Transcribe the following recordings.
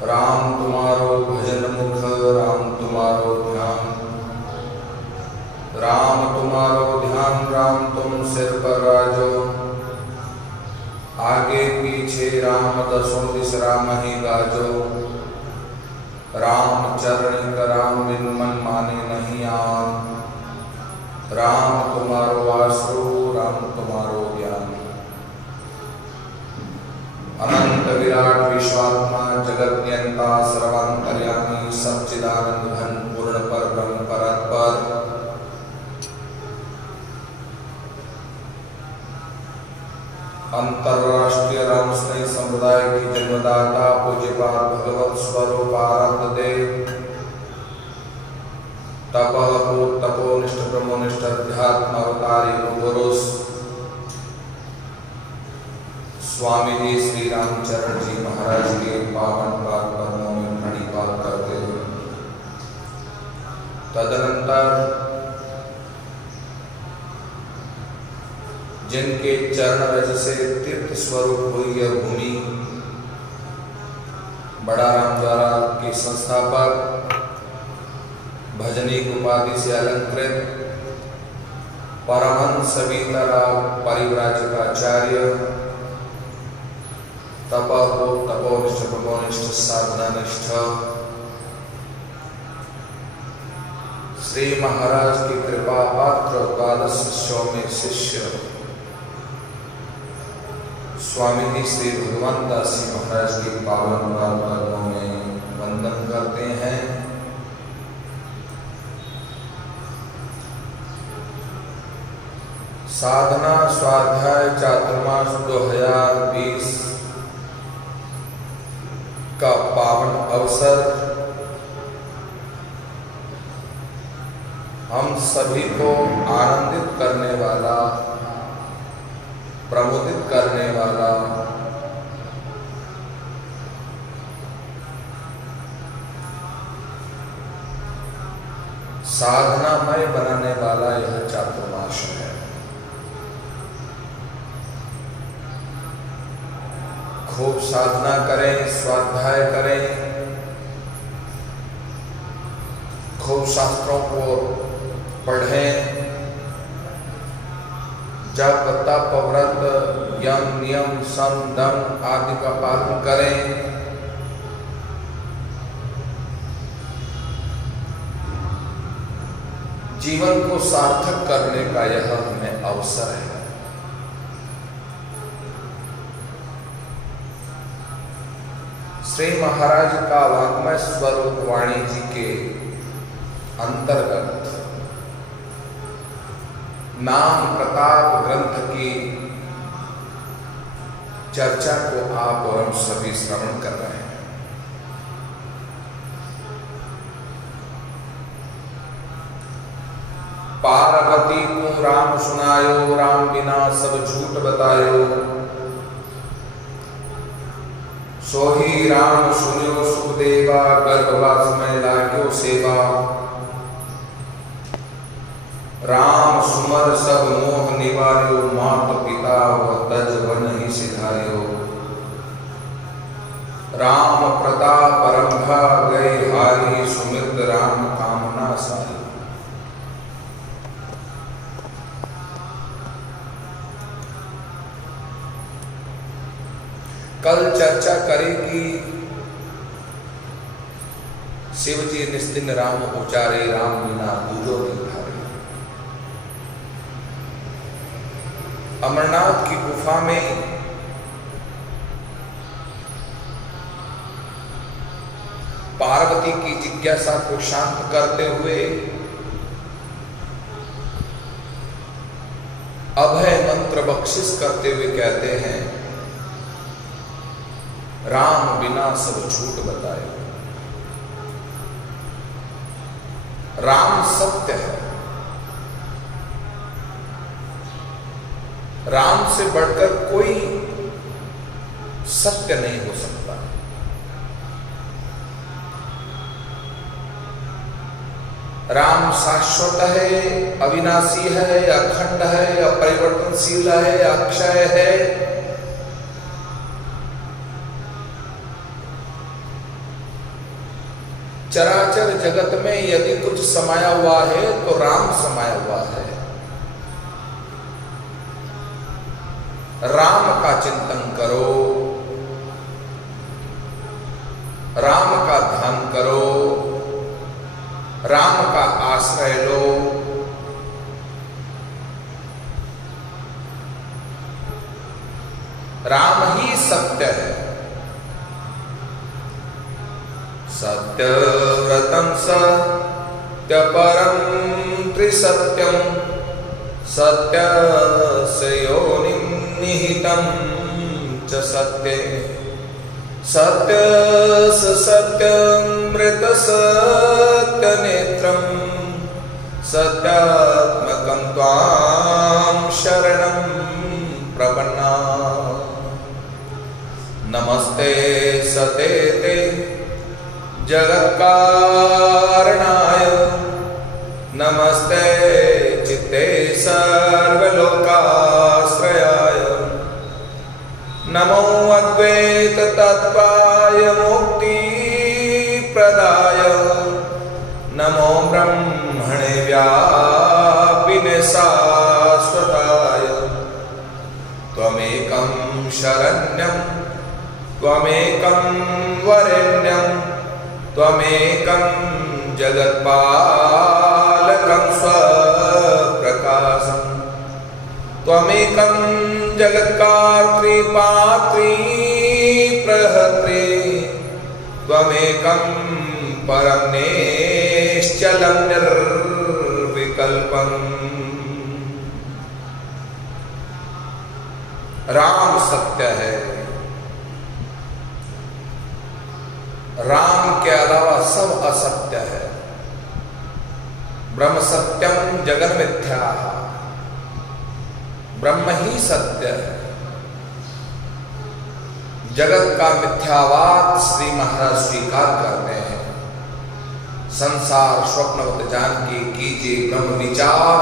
राम तुम्हारो भजन मुख, राम तुम्हारो ध्यान, राम तुम्हारो ध्यान, राम तुम सिर पर राजो। आगे पीछे राम दसों दिस राम ही गाजो। राम चरण राम बिन मन माने नहीं आन। राम तुम्हारो आसरो, राम तुम्हारो ज्ञान। अनंत विराट विश्वात्मा जगत नियंता सर्वांतर्यामी सच्चिदानंद घन पूर्ण पर ब्रह्म परतपर। अंतरराष्ट्रीय राम स्नेह संप्रदाय की जन्मदाता पूज्यपाद भगवत स्वरूप आनंद देव तपोनिष्ठ ब्रह्मनिष्ठ अध्यात्म अवतारी पुरुष स्वामी जी श्री रामचरण जी महाराज के पावन पाद पद्मों में प्रणिपात करते हुए तदनंतर जिनके चरण रज से तीर्थ स्वरूप हुई यह भूमि, बड़ा राम द्वारा के संस्थापक, भजनी उपाधि से अलंकृत परमहंस सवितराम परिव्राजकाचार्य तपोनिष्ठ तपोनिष्ठ साधनानिष्ठ श्री महाराज की कृपा पात्र 12 शिष्यों में शिष्य स्वामी जी श्री भगवान दास जी महाराज के पावन पद्मों में वंदन करते हैं। साधना स्वाध्याय चातुर्मास 2020 का पावन अवसर हम सभी को आनंदित करने वाला, प्रमोदित करने वाला, साधनामय बनाने वाला यह चातुर्मास है। खूब साधना करें, स्वाध्याय करें, खूब शास्त्रों को पढ़ें, जप तप व्रत यम नियम सम दम आदि का पालन करें। जीवन को सार्थक करने का यह हमें अवसर है। श्री महाराज का वाङ्मय स्वरूप वाणी जी के अंतर्गत नाम प्रताप ग्रंथ की चर्चा को आप और हम सभी श्रवण कर रहे हैं। पार्वती को राम सुनायो, राम बिना सब झूठ बतायो। सोही राम सुनियो सुखदेवा, गर्भवास में लाग्यो सेवा। राम सुमर सब मोह निवार्यो, मात पिता व तज वन ही सिधार्यो। राम प्रताप रंभा गए हारी, सुमित राम कामना सारी। कल चर्चा करेगी शिव जी निस्दिन राम उचारे, राम बिना दूजो निभारे। अमरनाथ की गुफा में पार्वती की जिज्ञासा को शांत करते हुए अभय मंत्र बख्शिश करते हुए कहते हैं, राम बिना सब झूठ बताए। राम सत्य है, राम से बढ़कर कोई सत्य नहीं हो सकता। राम शाश्वत है, अविनाशी है, अखंड है, अपरिवर्तनशील है, अक्षय है। चराचर जगत में यदि कुछ समाया हुआ है तो राम समाया हुआ है। राम का चिंतन करो, राम का ध्यान करो, राम का आश्रय लो। राम ही सत्य है। सत्यव्रतं सत्यपरं त्रिसत्यं सत्यस्य योनिं निहितं च सत्ये सत्यस्य सत्यमृतसत्यनेत्रं सत्यात्मकं त्वां शरणं प्रपन्ना। नमस्ते सतेते जगत्कारणाय नमस्ते चित्ते सर्वलोकाश्रयाय नमो अद्वैत तत्त्वाय मुक्तिप्रदाय नमो ब्रह्मणे व्यापिने शाश्वताय। त्वमेकं शरण्यं त्वमेकं वरेण्यं त्वमेकं जगत्पालकं स्वप्रकाशं त्वमेकं जगत्कर्त्री पात्री प्रहर्त्री त्वमेकं परं निश्चलं निर्विकल्पम्। राम सत्य है। राम के अलावा सब असत्य है। ब्रह्म सत्यम जगन मिथ्या, ब्रह्म ही सत्य है। जगत का मिथ्यावाद श्री महाराज स्वीकार करते हैं। संसार स्वप्नवत जान के कीजिए ब्रह्म विचार,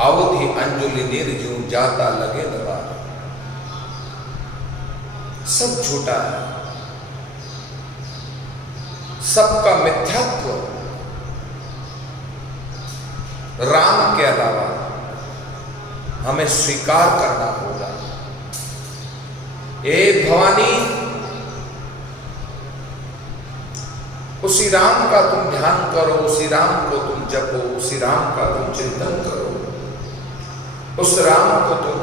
अवधि अंजुलि निर्जू जाता लगे दबार। सब झूठा है, सबका मिथ्यात्व। राम के अलावा हमें स्वीकार करना होगा। ए भवानी, उसी राम का तुम ध्यान करो, उसी राम को तुम जपो, उसी राम का तुम चिंतन करो, उस राम को तुम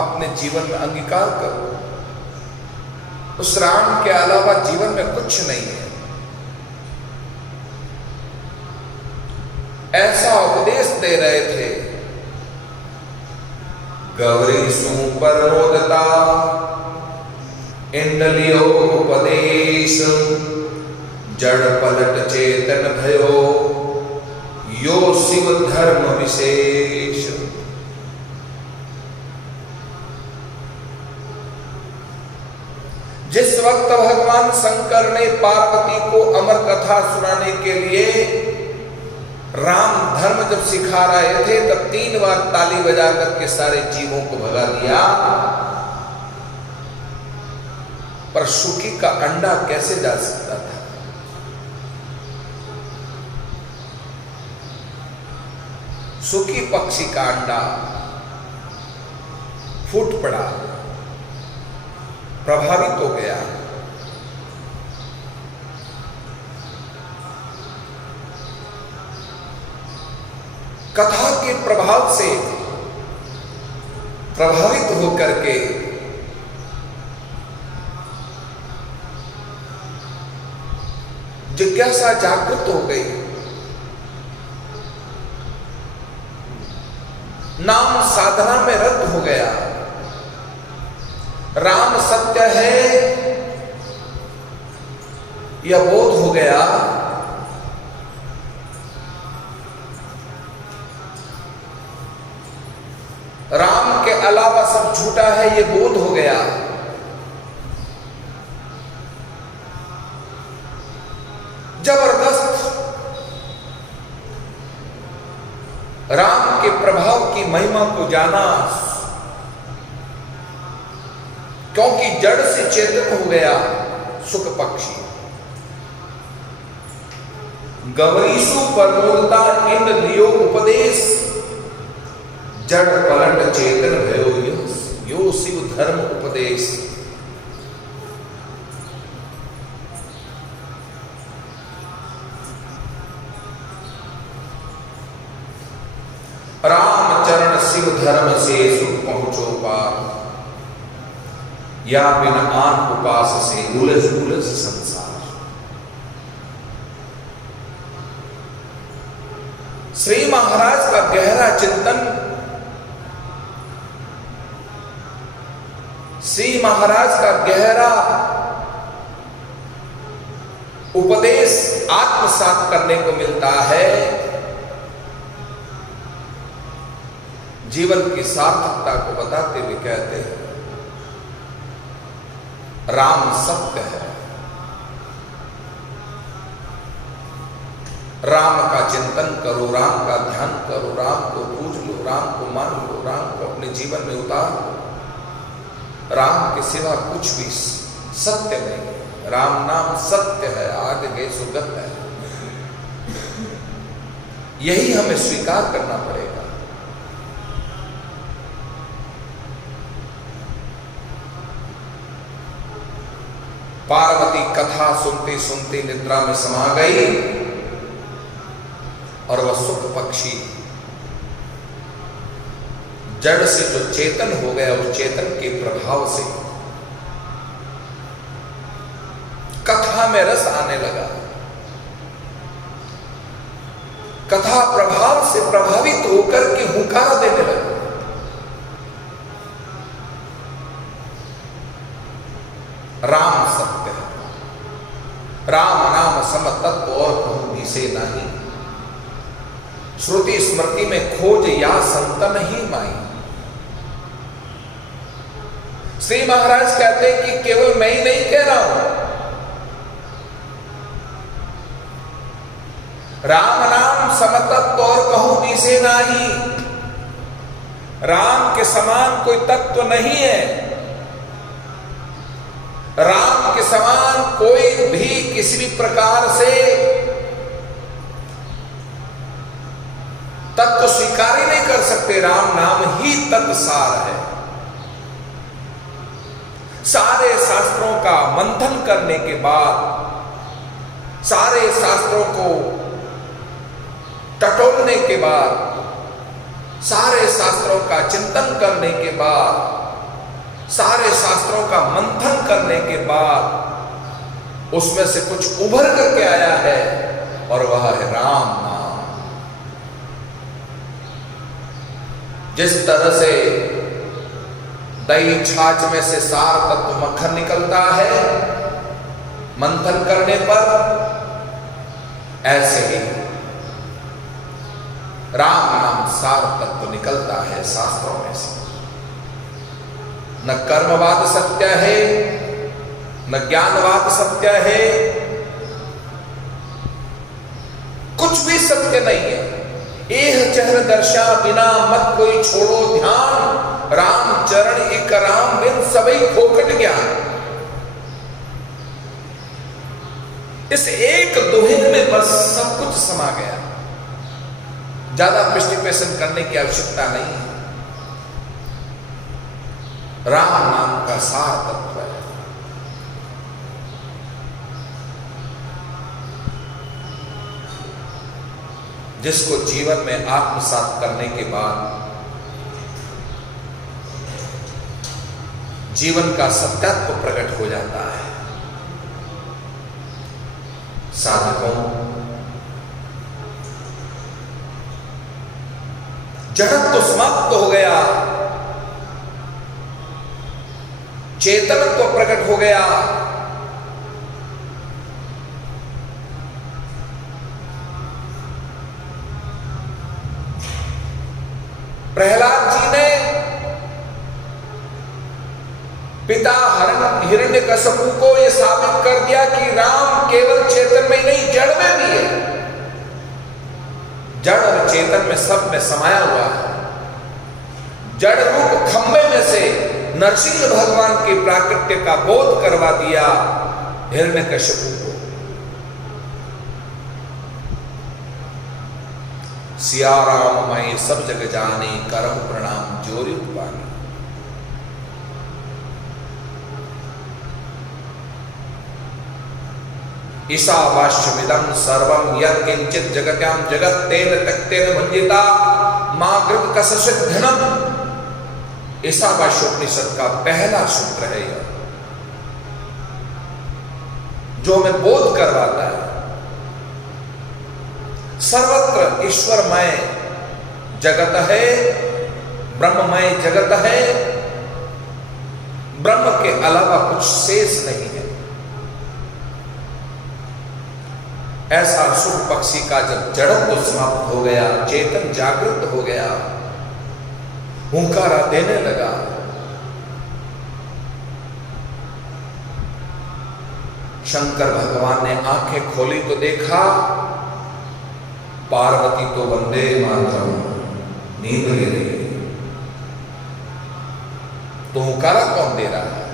अपने जीवन में अंगीकार करो। उस राम के अलावा जीवन में कुछ नहीं है। ऐसा उपदेश दे रहे थे। गौरी सुपरमोदता इंडलियो उपदेश जड़ पलट चेतन भयो यो शिव धर्म विशेष। जिस वक्त भगवान शंकर ने पार्वती को अमर कथा सुनाने के लिए राम धर्म जब सिखा रहे थे तब 3 बार ताली बजा करके सारे जीवों को भगा दिया। पर सुखी का अंडा कैसे जा सकता था? सुखी पक्षी का अंडा फूट पड़ा, प्रभावित हो गया। कथा के प्रभाव से प्रभावित होकर के जिज्ञासा जागृत हो गई। नाम साधना में रत हो गया। राम सत्य है यह बोध हो गया। राम के अलावा सब झूठा है ये बोध हो गया। जबरदस्त राम के प्रभाव की महिमा को जाना, क्योंकि जड़ से चेतन हो गया सुख पक्षी। गवरीसु प्रमोदता इंद्र लियो उपदेश, जड़ पलट चेतन भयो यो शिव धर्म उपदेश। राम चरण शिव धर्म से सुख पहुंचो पार, या बिन आन उपास से उलझ उलझ संसार। श्री महाराज का गहरा चिंतन, श्री महाराज का गहरा उपदेश आत्मसात करने को मिलता है। जीवन की सार्थकता को बताते हुए कहते हैं, राम सत्य है। राम का चिंतन करो, राम का ध्यान करो, राम को पूज लो, राम को मान लो, राम को अपने जीवन में उतार लो। राम के सिवा कुछ भी सत्य नहीं। राम नाम सत्य है, आगे सुगत है। यही हमें स्वीकार करना पड़ेगा। पार्वती कथा सुनते सुनते निद्रा में समा गई और वह सुख पक्षी जड़ से जो चेतन हो गया, उस चेतन के प्रभाव से कथा में रस आने लगा। कथा प्रभाव से प्रभावित होकर के हुंकार देने लगा। राम सत्य है, राम नाम सम तत्व और कहूं दिसे नहीं। श्रुति स्मृति में खोज या संतन ही माई। श्री महाराज कहते हैं कि केवल मैं ही नहीं कह रहा हूं, राम नाम समतत्व और कहूं दिसे नाही। राम के समान कोई तत्व नहीं है। राम के समान कोई भी किसी भी प्रकार से तत्व स्वीकार ही नहीं कर सकते। राम नाम ही तत्सार है। सारे शास्त्रों का मंथन करने के बाद, सारे शास्त्रों को टटोलने के बाद, सारे शास्त्रों का चिंतन करने के बाद, सारे शास्त्रों का मंथन करने के बाद उसमें से कुछ उभर करके आया है और वह है राम नाम। जिस तरह से दही छाछ में से सार तत्व मक्खन निकलता है मंथन करने पर, ऐसे ही राम नाम सार तत्व निकलता है शास्त्रों में से। न कर्मवाद सत्य है, न ज्ञानवाद सत्य है, कुछ भी सत्य नहीं है। एह चहर दर्शा बिना मत कोई छोड़ो ध्यान, राम चरण एक राम बिन सबई खोखट ज्ञान। इस एक दोहे में बस सब कुछ समा गया। ज्यादा पृष्ठपेशन करने की आवश्यकता नहीं है। राम नाम का सार तत्व है। जिसको जीवन में आत्मसात करने के बाद जीवन का सत्यात्व प्रकट हो जाता है। साधकों, जड़त्व तो समाप्त हो गया, चेतनत्व तो प्रकट हो गया। प्रहलाद जी ने पिता हिरण्यकशिपु को यह साबित कर दिया कि राम केवल चेतन में ही नहीं, जड़ में भी है। जड़ और चेतन में सब में समाया हुआ है। जड़ रूप खंबे में से नरसिंह भगवान के प्राकट्य का बोध करवा दिया हिरण्यकशिपु को। सिया राम मैं सब जग जाने, करम प्रणाम जोरि उत्पाने। ईशावास्यमिदं सर्वं यत्किंचित् जगत्यां जगत् तेन त्यक्तेन भंजिता मा कृत कस्यचित् धनम्। ईशावास्योपनिषद का पहला सूत्र है यह, जो हमें बोध करवाता है सर्वत्र ईश्वरमय जगत है, ब्रह्ममय जगत है, ब्रह्म के अलावा कुछ शेष नहीं है। ऐसा सुख पक्षी का जब जड़त्व समाप्त हो गया, चेतन जागृत हो गया, हुंकारा देने लगा, शंकर भगवान ने आंखें खोली तो देखा पार्वती तो वंदे मातरम नींद ले रही है। तो हुंकारा कौन दे रहा है?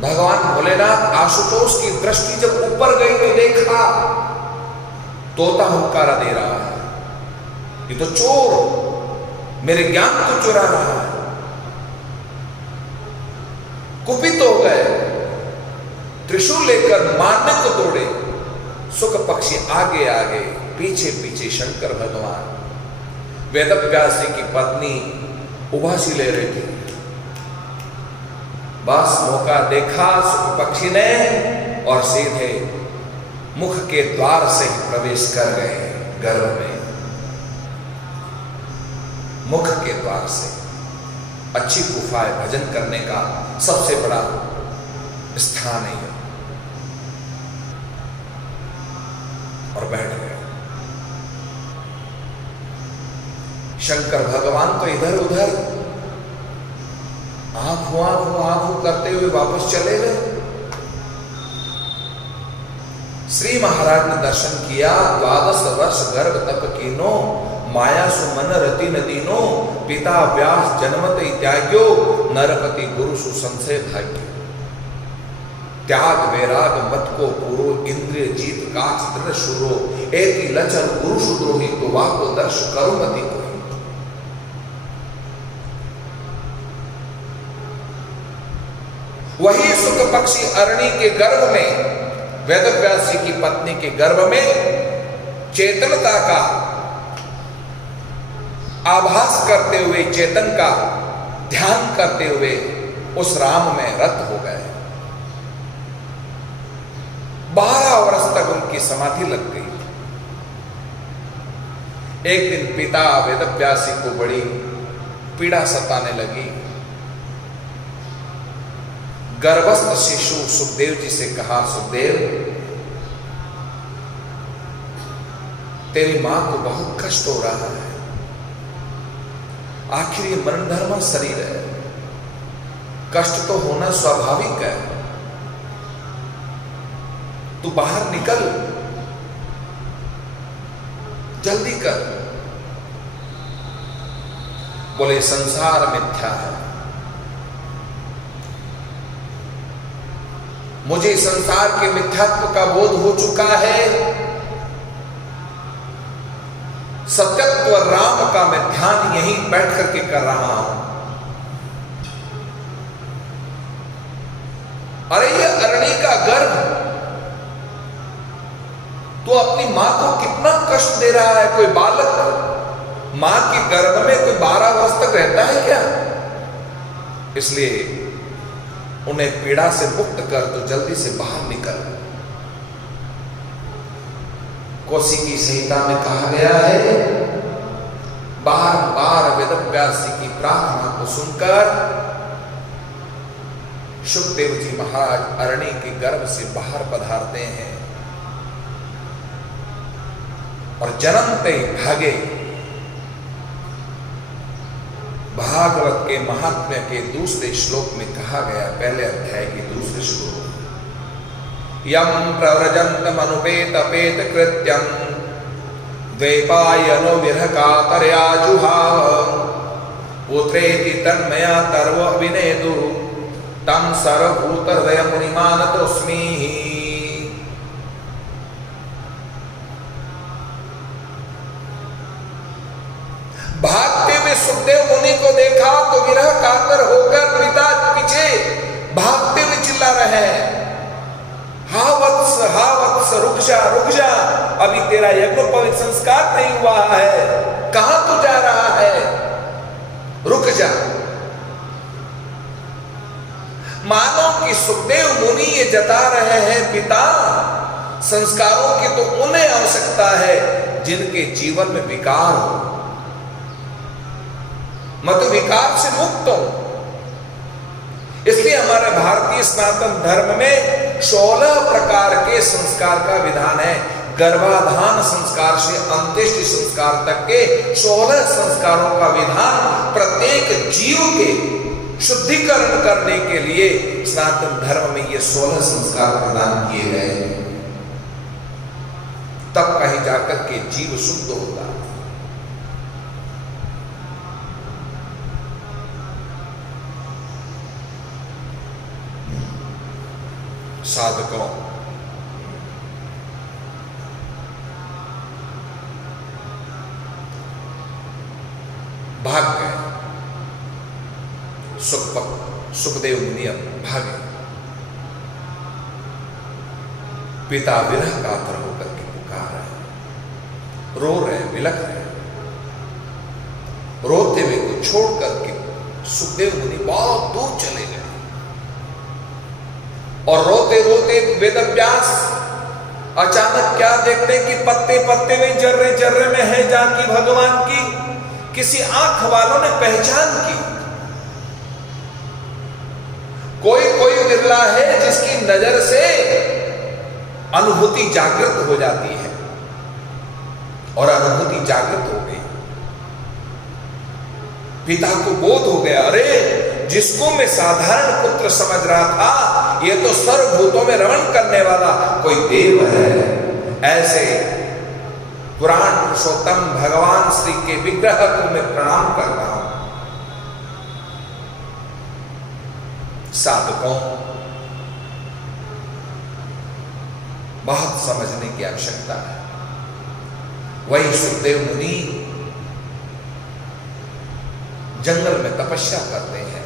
भगवान भोलेनाथ आशुतोष की दृष्टि जब ऊपर गई तो देखा तोता हुंकारा दे रहा है, ये तो चोर मेरे ज्ञान को चुरा रहा है। कुपित हो गए, त्रिशूल लेकर मारने को दौड़े। सुख पक्षी आगे आगे, पीछे पीछे शंकर भगवान। वेदव्यास जी की पत्नी उभासी ले रही थी। बस मौका देखा सुख पक्षी ने और सीधे मुख के द्वार से प्रवेश कर गए गर्भ में। मुख के द्वार से। अच्छी गुफा है, भजन करने का सबसे बड़ा स्थान है और बैठ गए। शंकर भगवान तो इधर उधर आंखों आंखों आंखों करते हुए वापस चले गए। श्री महाराज ने दर्शन किया। 12 वर्ष गर्भ तप कीनो, माया सुमन रति नदीनो, पिता व्यास जनमत त्याग्यो, नरपति गुरु सुसंशय भाग्य। त्याग वैराग मत को पूरो, इंद्रिय जीत काच दृढ़ शुरो, एति लचन गुरु सुद्रोही, तो वाह को दर्श करो मति कोई। वही सुख पक्षी अरणी के गर्भ में, वेदव्यास जी की पत्नी के गर्भ में चेतनता का आभास करते हुए, चेतन का ध्यान करते हुए उस राम में रत हो गए। 12 वर्ष तक उनकी समाधि लग गई। एक दिन पिता वेदव्यास जी को बड़ी पीड़ा सताने लगी। गर्भस्थ शिशु सुखदेव जी से कहा, सुखदेव तेरी मां को बहुत कष्ट हो रहा है, आखिर ये मरण धर्मा शरीर है, कष्ट तो होना स्वाभाविक है, तू बाहर निकल, जल्दी कर। बोले संसार मिथ्या है, मुझे संसार के मिथ्यात्व का बोध हो चुका है, सत्यत्व राम का मैं ध्यान यहीं बैठ करके कर रहा हूं। अरे ये अरणी का गर्भ, तो अपनी मां को कितना कष्ट दे रहा है। कोई बालक मां के गर्भ में कोई 12 वर्ष तक रहता है क्या? इसलिए उन्हें पीड़ा से मुक्त कर, तो जल्दी से बाहर निकल। कौशिकी संहिता में कहा गया है, बार बार वेदव्यास जी की प्रार्थना को सुनकर सुखदेव जी महाराज अरणी के गर्भ से बाहर पधारते हैं और जन्मते भागे। भागवत के महात्म्य के दूसरे श्लोक में कहा गया, पहले अध्याय के दूसरे श्लोक, यम प्रव्रजंत मनुपेत पेत कृत्यम द्वैपायनो विरह कातरया जुहाव, पुत्रेति तन्मया तर्व अभिनेदु, तम सर्वभूत हृदय मुनिमानतोस्मि। सेवा तो विरह कातर होकर पिता पीछे भागते हुए चिल्ला रहे हैं, हा वत्स रुक जा, अभी तेरा यज्ञोपवीत संस्कार नहीं हुआ है, कहां तू जा रहा है, रुक जा। मानो कि सुखदेव मुनि ये जता रहे हैं, पिता संस्कारों की तो उन्हें आवश्यकता है जिनके जीवन में विकार हो, मैं तो विकार से मुक्त हूं। इसलिए हमारे भारतीय सनातन धर्म में 16 प्रकार के संस्कार का विधान है। गर्भाधान संस्कार से अंत्येष्टि संस्कार तक के 16 संस्कारों का विधान प्रत्येक जीव के शुद्धिकरण करने के लिए सनातन धर्म में ये 16 संस्कार प्रदान किए गए हैं। तब कहीं जाकर के जीव शुद्ध होगा। साधकों, भाग गए, सुखदेव मुनि भागे। पिता विरह कातर होकर के पुकार रहे, रो रहे, बिलख रहे। रोते हुए को छोड़ करके सुखदेव मुनि बहुत दूर चले गए और रोते रोते वेदव्यास अचानक क्या देखते कि पत्ते पत्ते में, जर्रे जर्रे में है जानकी भगवान की। किसी आंख वालों ने पहचान की। कोई कोई विरला है जिसकी नजर से अनुभूति जागृत हो जाती है, और अनुभूति जागृत हो गई। पिता को बोध हो गया, अरे जिसको मैं साधारण पुत्र समझ रहा था, ये तो सर्वभूतों में रमण करने वाला कोई देव है। ऐसे पुराण पुरुषोत्तम भगवान श्री के विग्रह को मैं प्रणाम कर रहा हूं। साधकों, बहुत समझने की आवश्यकता है। वही सुखदेव मुनि जंगल में तपस्या करते हैं।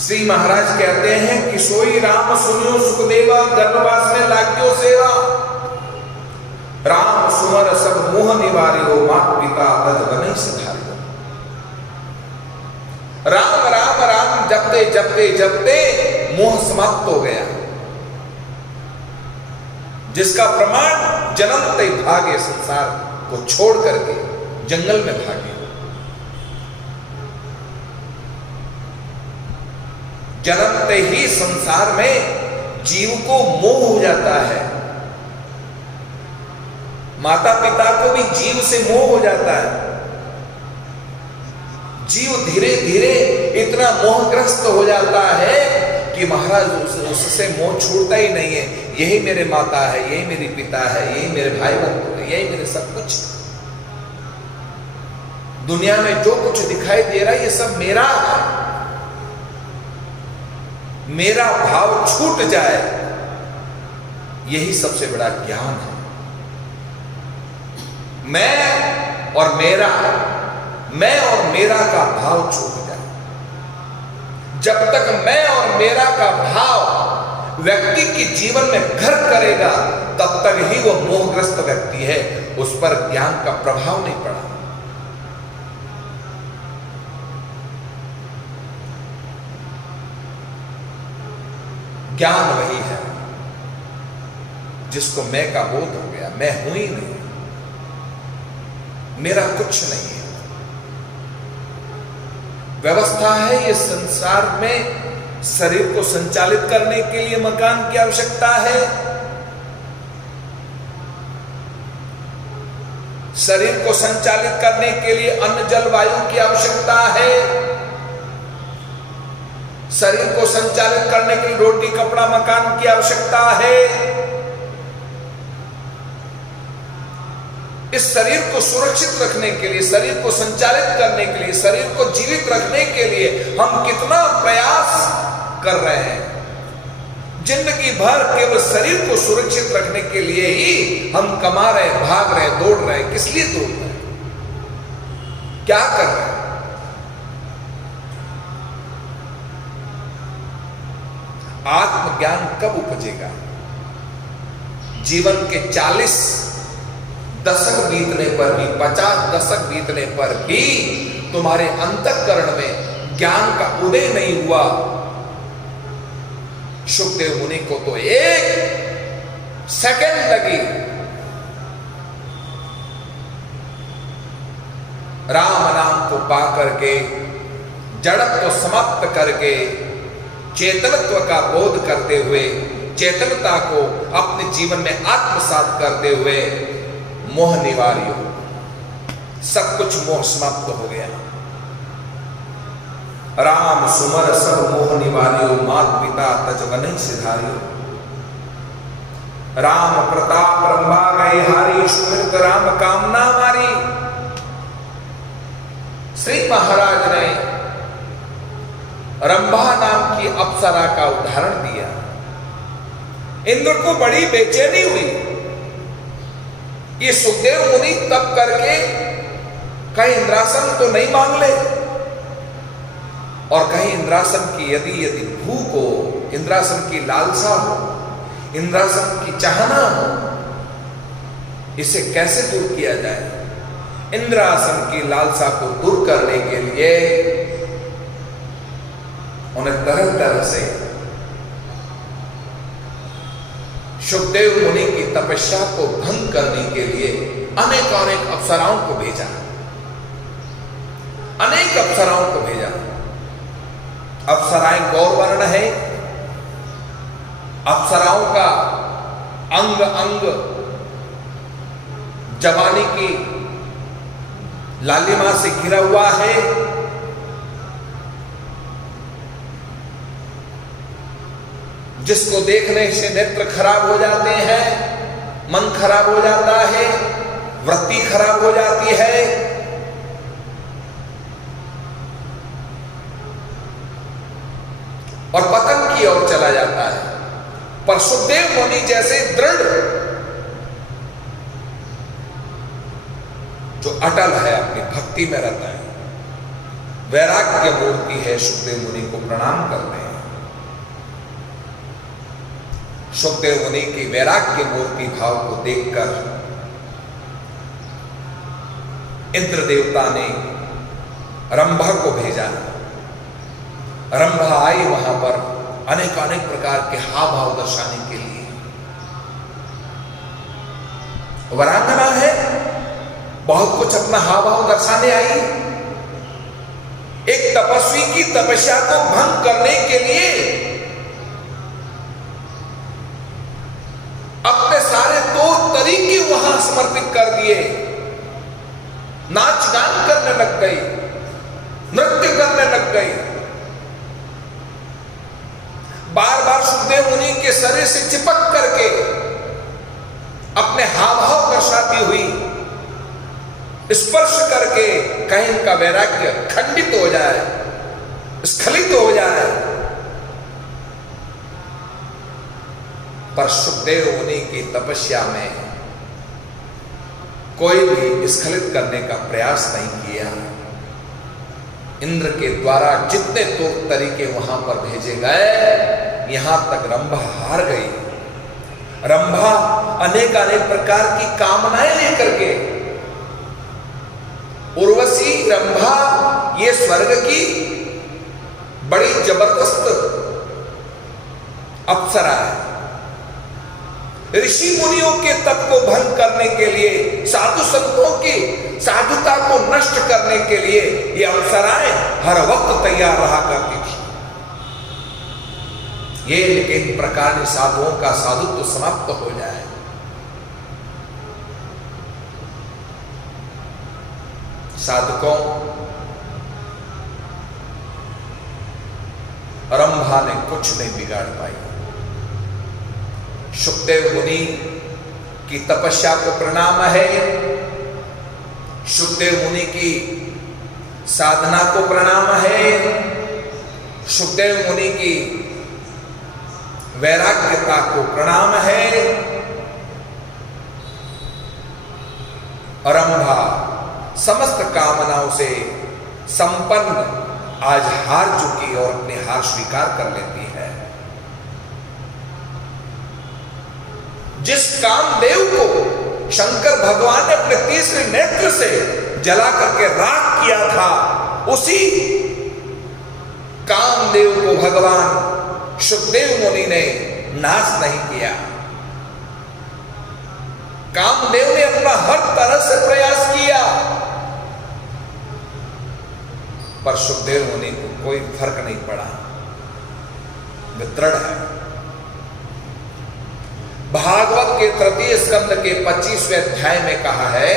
श्री महाराज कहते हैं कि सोई राम सुनियो सुखदेवा, गर्भवास में लाग्यो सेवा। राम सुमर सब मोह निवारियो, मात पिता तज बने सिधारियो। राम राम राम जपते जपते जपते मोह समाप्त हो गया, जिसका प्रमाण जन्मते भागे संसार को छोड़ करके जंगल में भागे। जन्मते ही संसार में जीव को मोह हो जाता है। माता पिता को भी जीव से मोह हो जाता है। जीव धीरे धीरे इतना मोहग्रस्त हो जाता है कि महाराज उससे मोह छूटता ही नहीं है। यही मेरे माता है, यही मेरी पिता है, यही मेरे भाई बंधु है, यही मेरे सब कुछ। दुनिया में जो कुछ दिखाई दे रहा है ये सब मेरा है। मेरा भाव छूट जाए, यही सबसे बड़ा ज्ञान है। मैं और मेरा का भाव छूट जाए। जब तक मैं और मेरा का भाव व्यक्ति के जीवन में घर करेगा, तब तक ही वह मोहग्रस्त व्यक्ति है, उस पर ज्ञान का प्रभाव नहीं पड़ा। ज्ञान वही है जिसको मैं का बोध हो गया, मैं हूं ही नहीं, मेरा कुछ नहीं है। व्यवस्था है ये संसार में, शरीर को संचालित करने के लिए मकान की आवश्यकता है, शरीर को संचालित करने के लिए अन्न जल वायु की आवश्यकता है, शरीर को संचालित करने के लिए रोटी कपड़ा मकान की आवश्यकता है। इस शरीर को सुरक्षित रखने के लिए, शरीर को संचालित करने के लिए, शरीर को जीवित रखने के लिए हम कितना प्रयास कर रहे हैं। जिंदगी भर केवल शरीर को सुरक्षित रखने के लिए ही हम कमा रहे, भाग रहे, दौड़ रहे। किस लिए दौड़ रहे? क्या कर रहे हैं? आत्मज्ञान कब उपजेगा? जीवन के 40 दशक बीतने पर भी, 50 दशक बीतने पर भी तुम्हारे अंतःकरण में ज्ञान का उदय नहीं हुआ। सुखदेव मुनि को तो 1 सेकंड लगी। राम नाम को पा करके, जड़त्व को समाप्त करके, चेतनत्व का बोध करते हुए, चेतनता को अपने जीवन में आत्मसात करते हुए मोह निवार्य हो, सब कुछ मोह समाप्त हो गया। राम सुमर सब मोह निवार्यो, मात पिता तजवनि सिधार्यो। राम प्रताप रंभा गए हारी, सुमिरत राम कामना मारी। श्री महाराज ने रंभा नाम की अप्सरा का उदाहरण दिया। इंद्र को बड़ी बेचैनी हुई। ये सुखदेव मुनि तप करके कहीं इंद्रासन तो नहीं मांग ले, और कहीं इंद्रासन की यदि भूख हो, इंद्रासन की लालसा हो, इंद्रासन की चाहना हो, इसे कैसे दूर किया जाए? इंद्रासन की लालसा को दूर करने के लिए उन्हें तरह तरह से सुखदेव मुनि की तपस्या को भंग करने के लिए अनेक अप्सराओं को भेजा, अनेक अप्सराओं को भेजा। अप्सराएं गौरवर्ण है। अप्सराओं का अंग अंग जवानी की लालिमा से घिरा हुआ है। जिसको देखने से नेत्र खराब हो जाते हैं, मन खराब हो जाता है, वृत्ति खराब हो जाती है। और पतन की ओर चला जाता है। पर सुखदेव मुनि जैसे दृढ़, जो अटल है, अपनी भक्ति में रहता है, वैराग्य मूर्ति है, सुखदेव मुनि को प्रणाम करते हैं। सुखदेव मुनि की वैराग्य मूर्ति भाव को देखकर इंद्र देवता ने रंभा को भेजा। रंभा आई वहां पर अनेक प्रकार के हाव भाव दर्शाने के लिए। वरांगना है, बहुत कुछ अपना हाव भाव दर्शाने आई। एक तपस्वी की तपस्या को भंग करने के लिए अपने सारे तौर तरीके वहां समर्पित कर दिए। नाच गान करने लग गई, नृत्य करने लग गई। बार बार सुखदेव मुनि के शरीर से चिपक करके अपने हाव भाव दर्शाती हुई, स्पर्श करके कहीं इनका वैराग्य खंडित हो जाए, स्खलित हो जाए। पर सुखदेव मुनि की तपस्या में कोई भी स्खलित करने का प्रयास नहीं किया। इंद्र के द्वारा जितने तौर तरीके वहां पर भेजे गए, यहां तक रंभा हार गई। रंभा अनेक प्रकार की कामनाएं लेकर के, उर्वशी रंभा ये स्वर्ग की बड़ी जबरदस्त अप्सरा है। ऋषि मुनियों के तप को भंग करने के लिए, साधु संतों की साधुता को नष्ट करने के लिए ये अप्सराएं हर वक्त तैयार रहा करती थी। ये लेकिन प्रकार साधुओं का साधुत्व समाप्त हो जाए, साधकों रंभा ने कुछ नहीं बिगाड़ पाई। सुखदेव मुनि की तपस्या को प्रणाम है, सुखदेव मुनि की साधना को प्रणाम है, सुखदेव मुनि की वैराग्यता को प्रणाम है। रंभा समस्त कामनाओं से संपन्न आज हार चुकी और अपनी हार स्वीकार कर लेती है। जिस कामदेव को शंकर भगवान ने अपने तीसरे नेत्र से जला करके राख किया था, उसी कामदेव को भगवान शुकदेव मुनि ने नाश नहीं किया। कामदेव ने अपना हर तरह से प्रयास किया, पर शुकदेव मुनि को कोई फर्क नहीं पड़ा। वे दृढ़ है। भागवत के तृतीय स्कंद के 25वें अध्याय में कहा है,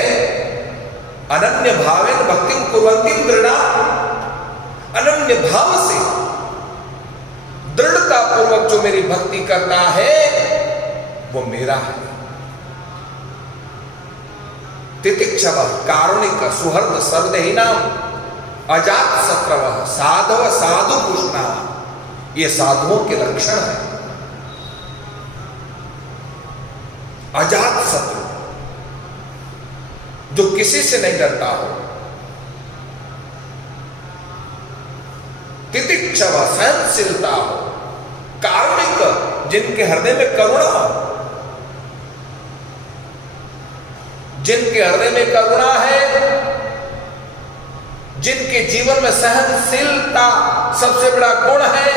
अनन्य भावेन भक्तिं कुर्वन्ति दृढ़ा। अनन्य भाव से दृढ़ता पूर्वक जो मेरी भक्ति करता है वो मेरा है। तितिक्षव कारुणिक सुहृद सर्वदेहिनाम अजात शत्रवः साधव साधु पुष्णा। ये साधुओं के लक्षण है। अजात शत्रु जो किसी से नहीं डरता हो, तितिक्षव सहनशीलता हो, कारुणिक जिनके हृदय में करुणा हो। जिनके हृदय में करुणा है, जिनके जीवन में सहनशीलता सबसे बड़ा गुण है।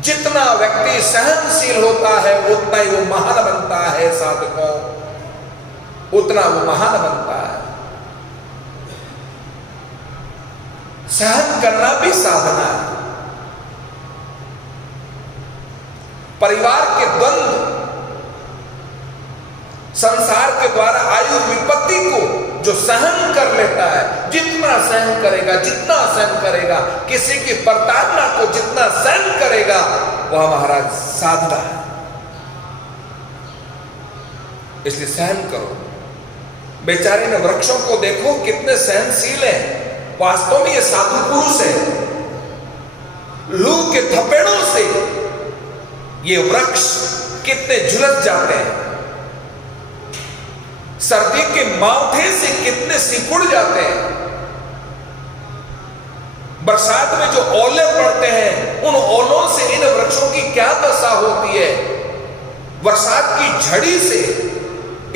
जितना व्यक्ति सहनशील होता है उतना ही वो महान बनता है। साधकों, उतना वो महान बनता है। सहन करना भी साधना है। परिवार के द्वंद्व, संसार के द्वारा आयु विपत्ति को जो सहन कर लेता है, जितना सहन करेगा, जितना सहन करेगा, किसी की प्रताड़ना को जितना सहन करेगा, वह महाराज साधना है। इसलिए सहन करो। बेचारे ने वृक्षों को देखो कितने सहनशील हैं। वास्तव में ये साधु पुरुष है। लू के थपेड़ों से ये वृक्ष कितने झुलस जाते हैं। सर्दी के मावठे से कितने सिकुड़ जाते हैं। बरसात में जो ओले पड़ते हैं, उन ओलों से इन वृक्षों की क्या दशा होती है। बरसात की झड़ी से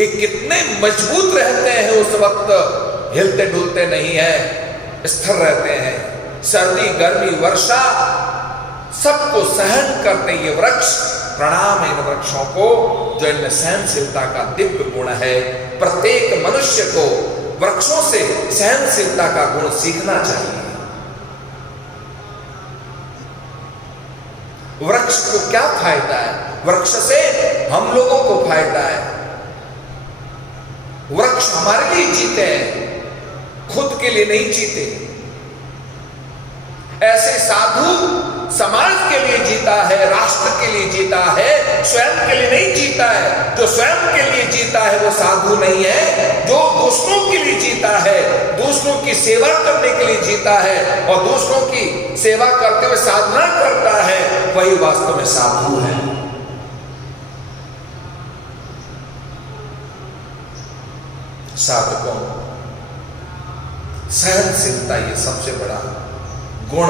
ये कितने मजबूत रहते हैं। उस वक्त हिलते डुलते नहीं है, स्थिर रहते हैं। सर्दी, गर्मी, वर्षा सबको सहन करते ये वृक्ष। प्रणाम इन वृक्षों को जो इनमें सहनशीलता का दिव्य गुण है। प्रत्येक मनुष्य को वृक्षों से सहनशीलता का गुण सीखना चाहिए। वृक्ष को क्या फायदा है? वृक्ष से हम लोगों को फायदा है। वृक्ष हमारे लिए जीते हैं, खुद के लिए नहीं जीते। ऐसे साधु समाज के लिए जीता है, राष्ट्र के लिए जीता है, स्वयं के लिए नहीं जीता है। जो स्वयं के लिए जीता है वो साधु नहीं है। जो दूसरों के लिए जीता है, दूसरों की सेवा करने के लिए जीता है और दूसरों की सेवा करते हुए साधना करता है, वही वास्तव में साधु है। साधकों, सहनशीलता ये सबसे बड़ा गुण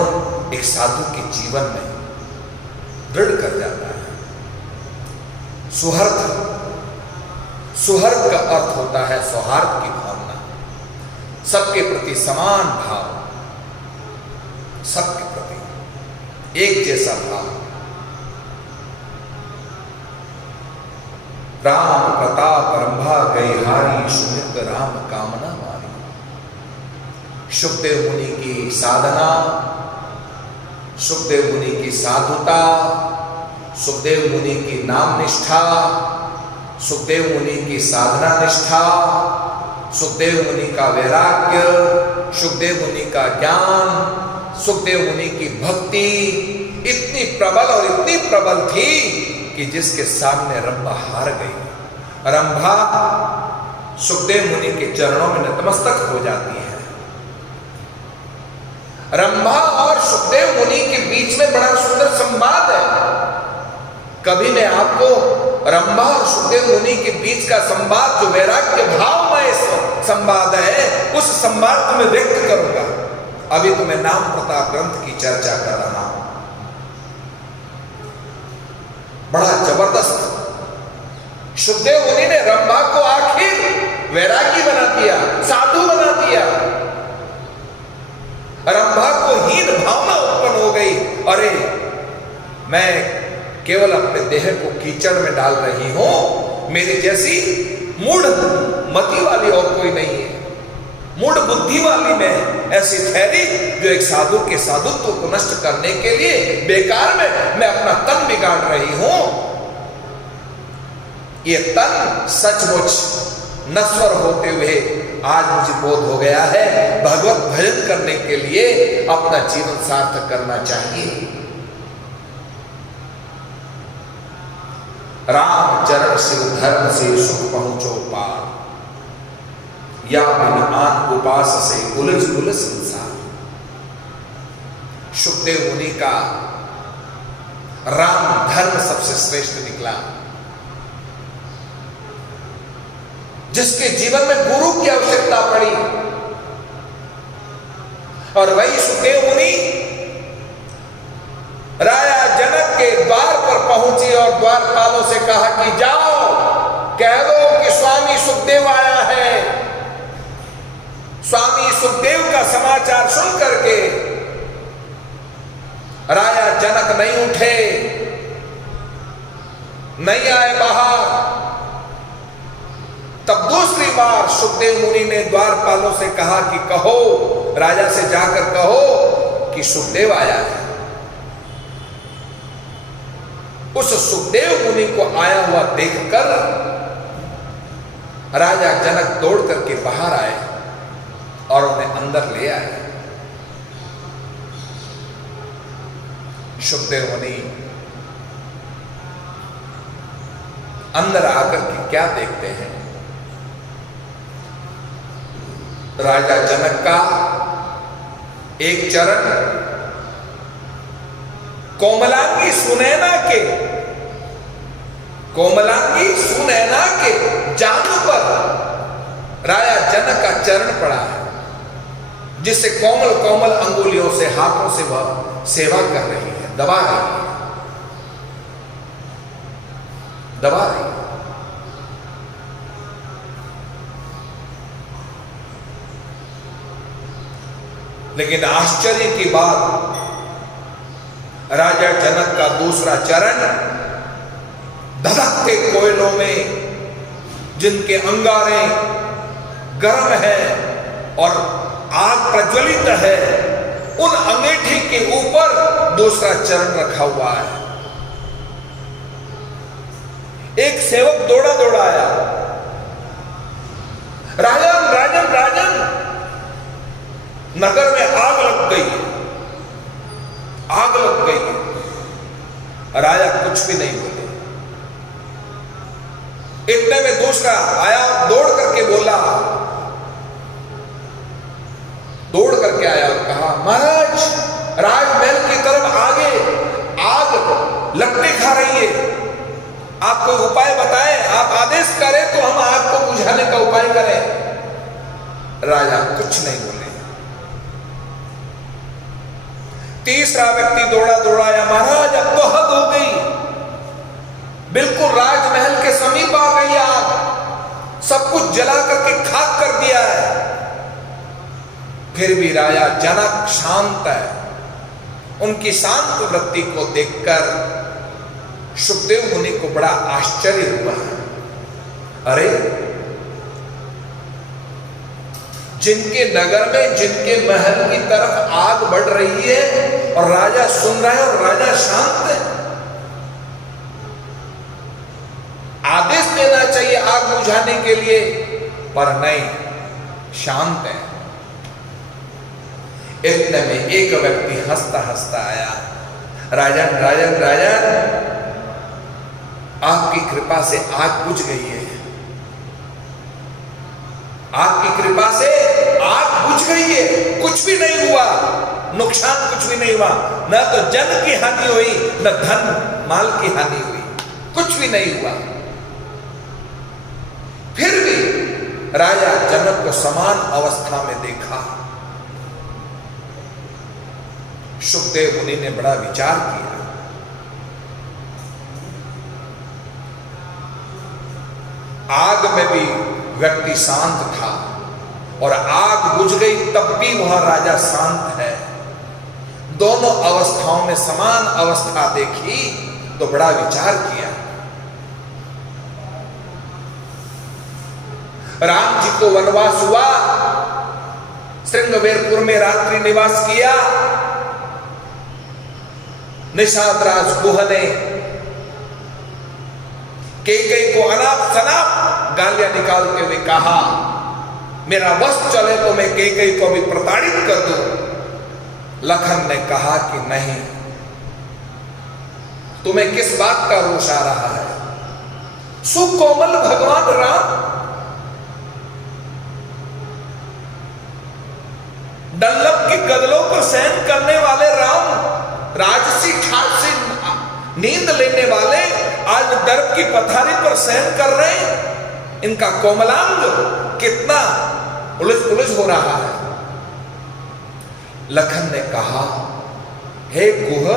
एक साधु के जीवन में दृढ़ कर जाता है। सुहृद, सुहृद का अर्थ होता है सौहार्द की भावना, सबके प्रति समान भाव, सबके प्रति एक जैसा भाव। राम प्रताप रंभा गई हारी, सुमित राम कामना मारी। शुकदेव मुनि की साधना, शुकदेव मुनि की साधुता, सुखदेव मुनि की नाम निष्ठा, सुखदेव मुनि की साधना निष्ठा, सुखदेव मुनि का वैराग्य, सुखदेव मुनि का ज्ञान, सुखदेव मुनि की भक्ति इतनी प्रबल और इतनी प्रबल थी कि जिसके सामने रंभा हार गई। रंभा सुखदेव मुनि के चरणों में नतमस्तक हो जाती है। रंभा और सुखदेव मुनि के बीच में बड़ा सुंदर संवाद है। कभी मैं आपको रंभा और सुखदेव मुनि के बीच का संवाद जो वैराग्य भावमय संवाद है, उस संवाद को मैं व्यक्त करूंगा। अभी तो मैं नाम प्रताप ग्रंथ की चर्चा कर रहा हूं। बड़ा जबरदस्त सुखदेव मुनि ने रंभा को आखिर वैरागी बना दिया, साधु बना दिया। रंभा को हीन भावना उत्पन्न हो गई, अरे मैं केवल अपने देह को कीचड़ में डाल रही हूं, मेरी जैसी मूढ़ मति वाली और कोई नहीं है, मूढ़ बुद्धि वाली मैं ऐसी ठहरी जो एक साधु के साधुत्व को नष्ट करने के लिए बेकार में मैं अपना तन बिगाड़ रही हूं। ये तन सचमुच नश्वर होते हुए आज मुझे बोध हो गया है, भगवत भजन करने के लिए अपना जीवन सार्थक करना चाहिए। राम चरण शिव धर्म से सुख पहुंचो पार, या बिन आन उपास से उलझ उलझ संसार। सुखदेव मुनि का राम धर्म सबसे श्रेष्ठ निकला, जिसके जीवन में गुरु की आवश्यकता पड़ी। और वही सुखदेव मुनि राजा जनक के द्वार पर पहुंची और द्वारपालों से कहा कि जाओ कह दो कि स्वामी सुखदेव आया है। स्वामी सुखदेव का समाचार सुन करके राजा जनक नहीं उठे, नहीं आए बाहर। तब दूसरी बार सुखदेव मुनि ने द्वारपालों से कहा कि कहो, राजा से जाकर कहो कि सुखदेव आया है। उस सुखदेव मुनि को आया हुआ देखकर राजा जनक दौड़ करके बाहर आए और उन्हें अंदर ले आए। सुखदेव मुनि अंदर आकर के क्या देखते हैं, राजा जनक का एक चरण कोमलांगी सुनैना के जांघ पर राजा जनक का चरण पड़ा है, जिससे कोमल कोमल अंगुलियों से, हाथों से वह सेवा कर रही है, दबा रही है। लेकिन आश्चर्य की बात, राजा जनक का दूसरा चरण धधकते कोयलों में, जिनके अंगारे गर्म है और आग प्रज्वलित है, उन अंगीठी के ऊपर दूसरा चरण रखा हुआ है। एक सेवक दौड़ा दौड़ा आया, राजन राजन राजन, नगर में आग लग गई है, आग लग गई है। राजा कुछ भी नहीं बोले। इतने में दूसरा आया, दौड़ करके बोला, दौड़ करके आया और कहा, महाराज राजमहल की तरफ आगे आग लपटे खा रही है, आप कोई उपाय बताएं, आप आदेश करें तो हम आग को बुझाने का उपाय करें। राजा कुछ नहीं बोले। तीसरा व्यक्ति दौड़ा दौड़ा आया, महाराज अब तो हद हो गई, बिल्कुल राजमहल के समीप आ गई आग, सब कुछ जला करके खाक कर दिया है। फिर भी राजा जनक शांत है। उनकी शांत वृत्ति को देखकर सुखदेव मुनि को बड़ा आश्चर्य हुआ। अरे, जिनके नगर में, जिनके महल की तरफ आग बढ़ रही है और राजा सुन रहा है और राजा शांत है। आदेश देना चाहिए आग बुझाने के लिए, पर नहीं, शांत है। इतने में एक व्यक्ति हंसता हंसता आया, राजन राजन राजन, आपकी कृपा से आग बुझ गई है, आपकी कृपा से आग बुझ गई है, कुछ भी नहीं हुआ, नुकसान कुछ भी नहीं हुआ, न तो जन की हानि हुई, न धन माल की हानि हुई, कुछ भी नहीं हुआ। राजा जनक को समान अवस्था में देखा। सुखदेव मुनि ने बड़ा विचार किया। आग में भी व्यक्ति शांत था और आग बुझ गई तब भी वह राजा शांत है। दोनों अवस्थाओं में समान अवस्था देखी तो बड़ा विचार किया। राम जी को वनवास हुआ, श्रृंगवेरपुर में रात्रि निवास किया। निषाद राज गुह ने कैकेयी को अनाप शनाप गालियां निकालते हुए कहा, मेरा वश चले तो मैं कैकेयी को भी प्रताड़ित कर दूं। लखन ने कहा कि नहीं, तुम्हें किस बात का रोष आ रहा है? सुकोमल भगवान राम, डल्लभ के गदलों पर शयन करने वाले राम, राजसी ठाट से नींद लेने वाले आज दर्प की पथारी पर शयन कर रहे हैं। इनका कोमलांग कितना उलझ पुलझ हो रहा है। लखन ने कहा, हे गुह,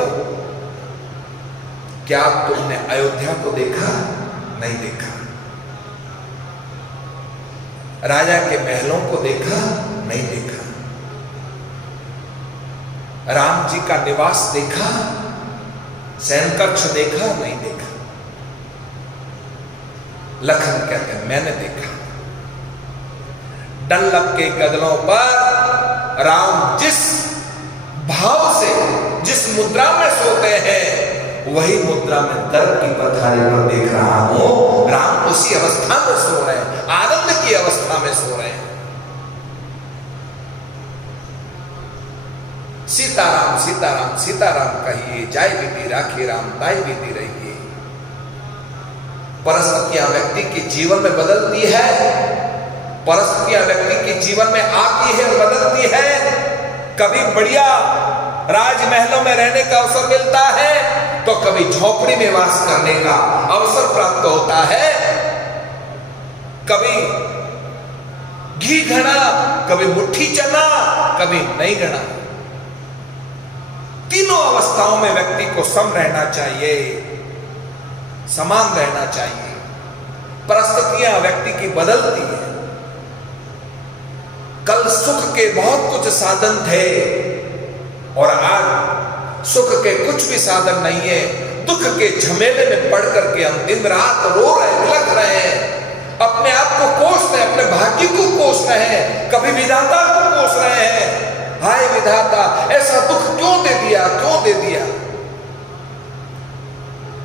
क्या तुमने अयोध्या को देखा? नहीं देखा। राजा के महलों को देखा? नहीं देखा। राम जी का निवास देखा? शयन कक्ष देखा? नहीं देखा। लखन कहते हैं, मैंने देखा। डल्लभ के गदलों पर राम जिस भाव से, जिस मुद्रा में सोते हैं, वही मुद्रा में दर्प की पथारी पर देख रहा हूं। राम उसी अवस्था में सो रहे हैं, आनंद की अवस्था में सो रहे हैं। सीताराम सीताराम सीताराम कहिए, जाय विधि राखे राम, ताय विधि रहिए। परिस्थितियां व्यक्ति के जीवन में बदलती है, परिस्थितियां व्यक्ति के जीवन में आती है और बदलती है। कभी बढ़िया राजमहलों में रहने का अवसर मिलता है तो कभी झोपड़ी में वास करने का अवसर प्राप्त होता है। कभी घी घना, कभी मुट्ठी चना, कभी नहीं घना। तीनों अवस्थाओं में व्यक्ति को सम रहना चाहिए, समान रहना चाहिए। परिस्थितियां व्यक्ति की बदलती है। कल सुख के बहुत कुछ साधन थे और आज सुख के कुछ भी साधन नहीं है। दुख के झमेले में पड़ करके हम दिन रात रो रहे, बिलख रहे हैं, अपने आप को कोस रहे हैं, अपने भाग्य को कोस रहे हैं, कभी विधाता को कोस रहे हैं। हाय विधाता, ऐसा दुख क्यों दे दिया, क्यों दे दिया?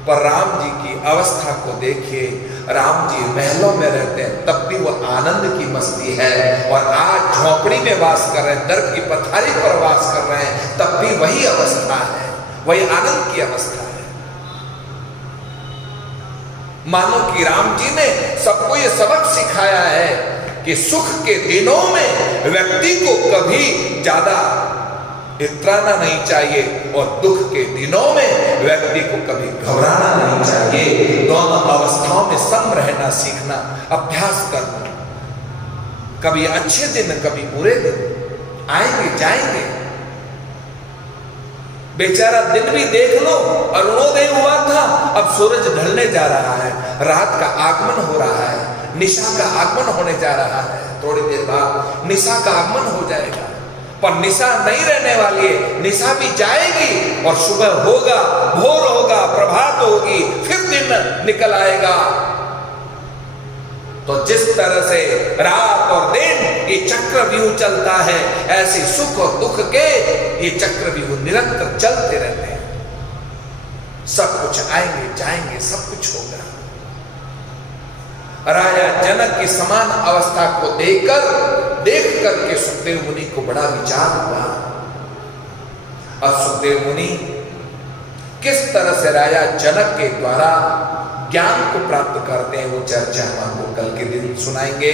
पर राम जी की अवस्था को देखिए, राम जी महलों में रहते हैं तब भी वो आनंद की मस्ती है, और आज झोपड़ी में वास कर रहे हैं, दर्द की पथारी पर वास कर रहे हैं, तब भी वही अवस्था है, वही आनंद की अवस्था है। मानो कि राम जी ने सबको ये सबक सिखाया है कि सुख के दिनों में व्यक्ति को कभी ज्यादा इतराना नहीं चाहिए और दुख के दिनों में व्यक्ति को कभी घबराना नहीं चाहिए। दोनों अवस्थाओं में सम रहना सीखना, अभ्यास करना। कभी अच्छे दिन, कभी बुरे दिन आएंगे जाएंगे। बेचारा दिन भी देख लो, अरुणोदय हुआ था, अब सूरज ढलने जा रहा है, रात का आगमन हो रहा है, निशा का आगमन होने जा रहा है। थोड़ी देर बाद निशा का आगमन हो जाएगा, पर निशा नहीं रहने वाली है, निशा भी जाएगी और सुबह होगा, भोर होगा, प्रभात होगी, फिर दिन निकल आएगा। तो जिस तरह से रात और दिन ये चक्रव्यूह चलता है, ऐसे सुख और दुख के ये चक्रव्यूह निरंतर चलते रहते हैं। सब कुछ आएंगे जाएंगे, सब कुछ होगा। राजा जनक की समान अवस्था को देख करके सुखदेव मुनि को बड़ा विचार हुआ। अब सुखदेव मुनि किस तरह से राजा जनक के द्वारा ज्ञान को प्राप्त करते हैं, वो चर्चा हम आपको कल के दिन सुनाएंगे।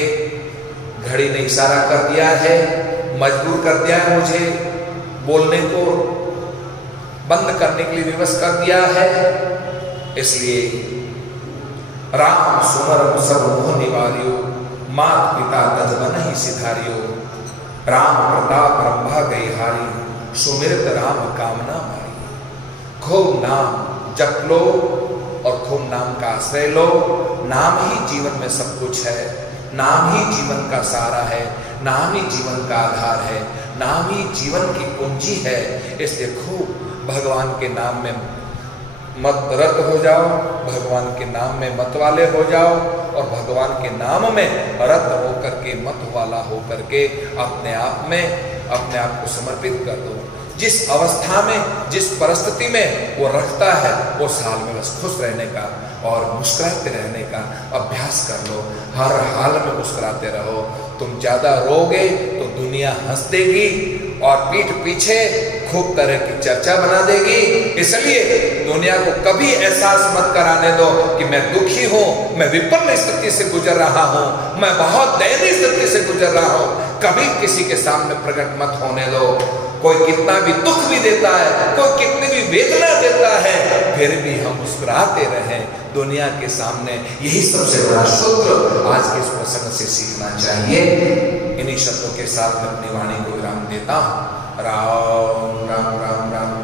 घड़ी ने इशारा कर दिया है, मजबूर कर दिया है मुझे, बोलने को बंद करने के लिए विवश कर दिया है। इसलिए राम सुमरम सब मोह निवार्यो, मात पिता तजबन ही सिधारियो, राम प्रताप रंभा गई हारी, सुमिरत राम कामना मारी। खूब नाम जप लो और खूब नाम का आश्रय लो। नाम ही जीवन में सब कुछ है, नाम ही जीवन का सारा है, नाम ही जीवन का आधार है, नाम ही जीवन की कुंजी है। इसलिए खूब भगवान के नाम में मत रत हो जाओ, भगवान के नाम में मत वाले हो जाओ और भगवान के नाम में रत होकर के मत वाला होकर के अपने आप को समर्पित कर दो। जिस अवस्था में, जिस परिस्थिति में वो रखता है, वो साल में बस खुश रहने का और मुस्कुराते रहने का अभ्यास कर लो। हर हाल में मुस्कुराते रहो। तुम ज्यादा रोगे तो दुनिया हंस देगी और पीठ पीछे खूब तरह की चर्चा बना देगी। इसलिए दुनिया को कभी एहसास मत कराने दो कि मैं दुखी हूं, मैं विपन्न स्थिति से गुजर रहा हूं, मैं बहुत दयनीय स्थिति से गुजर रहा हूं। कभी किसी के सामने प्रकट मत होने दो। कोई कितना भी दुख भी देता है, कोई कितनी भी वेदना देता है, फिर भी हम मुस्कुराते रहें दुनिया के सामने। यही सबसे बड़ा सूत्र आज के इस प्रसंग से सीखना चाहिए। इन्हीं शब्दों के साथ मैं अपनी वाणी को विराम देता हूं। राम राम राम राम।